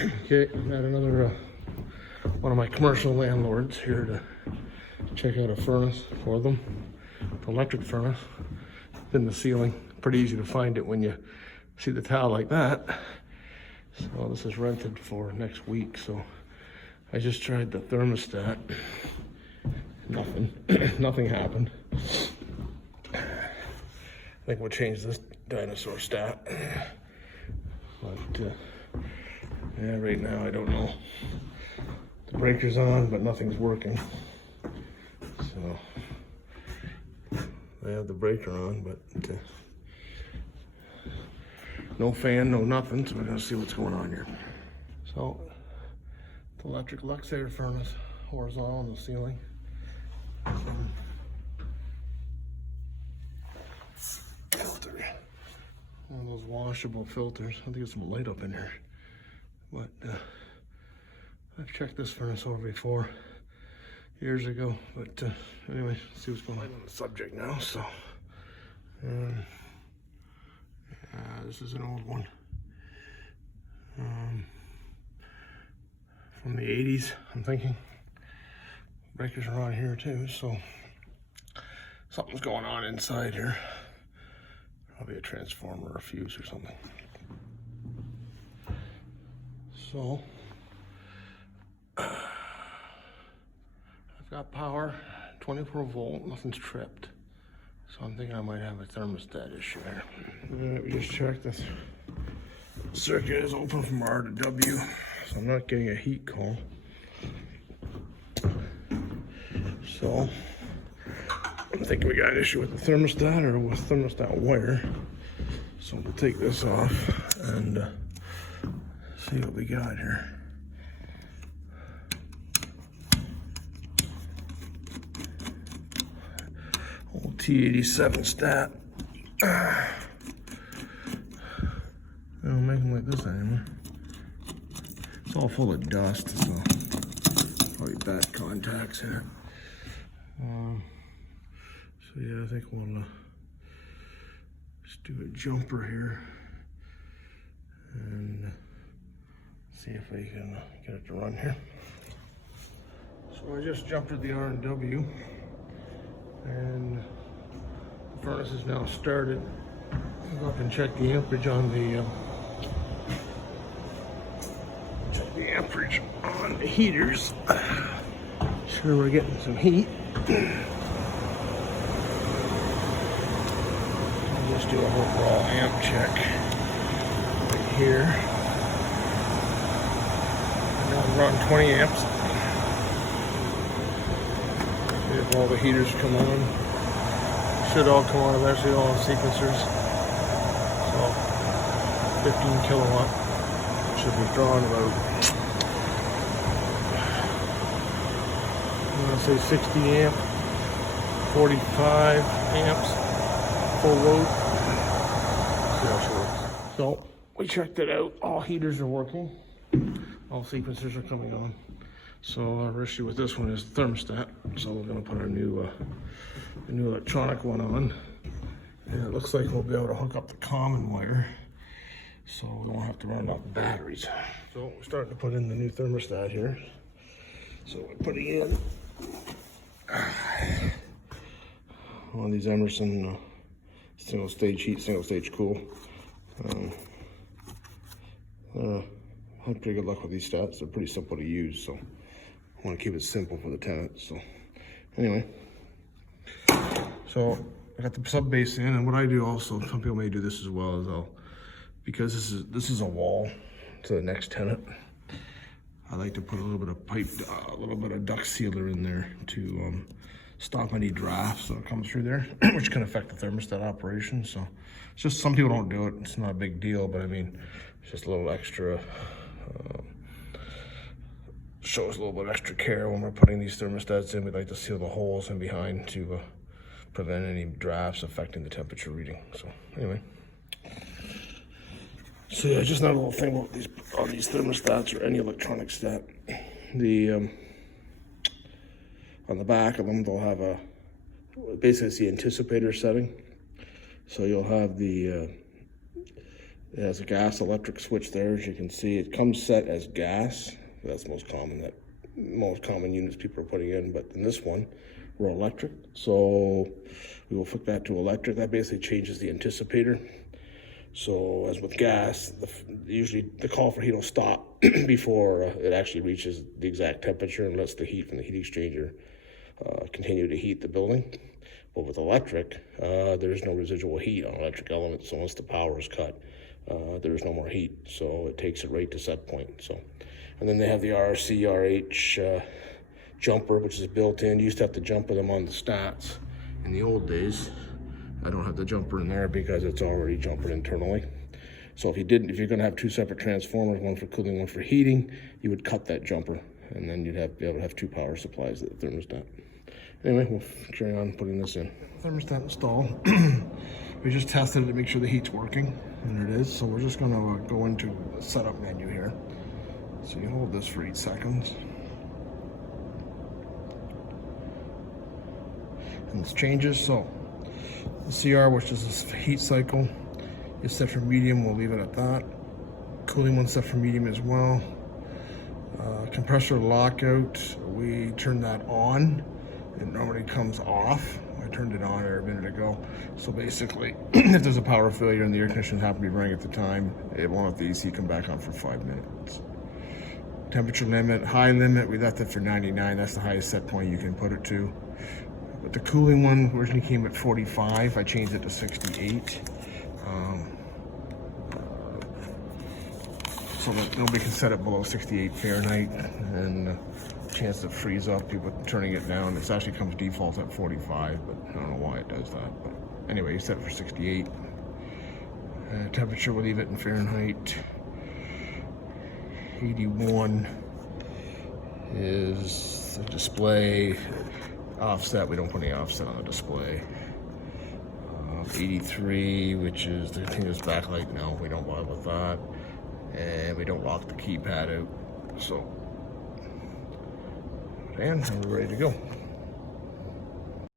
Okay, I had another one of my commercial landlords here to check out a furnace for them. It's an electric furnace in the ceiling. Pretty easy to find it when you see the tile like that. So this is rented for next week. So I just tried the thermostat. Nothing. Nothing happened. I think we'll change this dinosaur stat. But yeah, right now I don't know. The breaker's on, but nothing's working. So I have the breaker on, but no fan, no nothing. So we're gonna see what's going on here. So the electric Luxair furnace, horizontal in the ceiling. Filter, one of those washable filters. I think there's some light up in here, but I've checked this furnace over before years ago. But anyway, see what's going on the subject now. So this is an old one from the 80s, I'm thinking. Breakers are on here too, so something's going on inside here. Probably a transformer or a fuse or something. So I've got power, 24 volt, nothing's tripped. So I'm thinking I might have a thermostat issue here. We just checked this. Circuit is open from R to W, so I'm not getting a heat call. So I'm thinking we got an issue with the thermostat or with thermostat wire. So we'll take this off and see what we got here. Old T87 stat. I don't make them like this anymore. It's all full of dust, so probably bad contacts in it. So yeah, I think we'll just do a jumper here and see if we can get it to run here. So I just jumpered the R and W, and the furnace is now started. I'll go up and check the amperage on the heaters. Sure, we're getting some heat. I'll just do a overall amp check right here. And I'll run 20 amps. See if all the heaters come on. Should all come on eventually, all sequencers. So 15 kilowatt. Should be drawing about, I'm gonna say 60 amp, 45 amps, full load. See how she works. So we checked it out. All heaters are working. All sequencers are coming on. So our issue with this one is the thermostat. So we're gonna put a new electronic one on. And it looks like we'll be able to hook up the common wire, so we don't have to run out the batteries. So we're starting to put in the new thermostat here. So we're putting in one of these Emerson single stage heat, single stage cool. I had pretty good luck with these stats. They're pretty simple to use, so I want to keep it simple for the tenants. So anyway, so I got the sub base in, and what I do also, some people may do this as well, is because this is a wall to the next tenant, I like to put a little bit of pipe, a little bit of duct sealer in there to stop any drafts that come through there, which can affect the thermostat operation. So it's just, some people don't do it. It's not a big deal, but I mean, it's just a little extra, shows a little bit of extra care when we're putting these thermostats in. We like to seal the holes in behind to prevent any drafts affecting the temperature reading. So anyway. So yeah, just not a little thing about all these thermostats or any electronic stat. On the back of them, they'll have basically it's the anticipator setting. So you'll have the It has a gas electric switch there. As you can see, it comes set as gas. That's most common units people are putting in. But in this one, we're electric. So we will flip that to electric. That basically changes the anticipator. So as with gas, usually the call for heat will stop before it actually reaches the exact temperature and lets the heat from the heat exchanger continue to heat the building. But with electric, there's no residual heat on electric elements. So once the power is cut, there's no more heat. So it takes it right to set point. So, and then they have the RC RH jumper, which is built in. You used to have to jumper them on the stats in the old days. I don't have the jumper in there because it's already jumpered internally. So if you're going to have two separate transformers, one for cooling, one for heating, you would cut that jumper, and then you'd be able to have two power supplies at the thermostat. Anyway, we'll carry on putting this in. Thermostat installed. We just tested it to make sure the heat's working, and it is. So we're just going to go into the setup menu here. So you hold this for 8 seconds. And this changes. So the CR, which is a heat cycle, is set for medium. We'll leave it at that. Cooling one's set for medium as well. Compressor lockout, we turn that on. It normally comes off. I turned it on a minute ago. So basically, if there's a power failure and the air conditioner happens to be running at the time, it won't let the AC come back on for 5 minutes. Temperature limit, high limit, we left it for 99. That's the highest set point you can put it to. But the cooling one originally came at 45. I changed it to 68. So that nobody can set it below 68 Fahrenheit, and chance to freeze up, people turning it down. It actually comes default at 45, but I don't know why it does that. But anyway, you set it for 68. Temperature, we'll leave it in Fahrenheit. 81 is the display. Offset, we don't put any offset on the display. 83, which is the continuous backlight, no, we don't bother with that. And we don't lock the keypad out. So, and we're ready to go.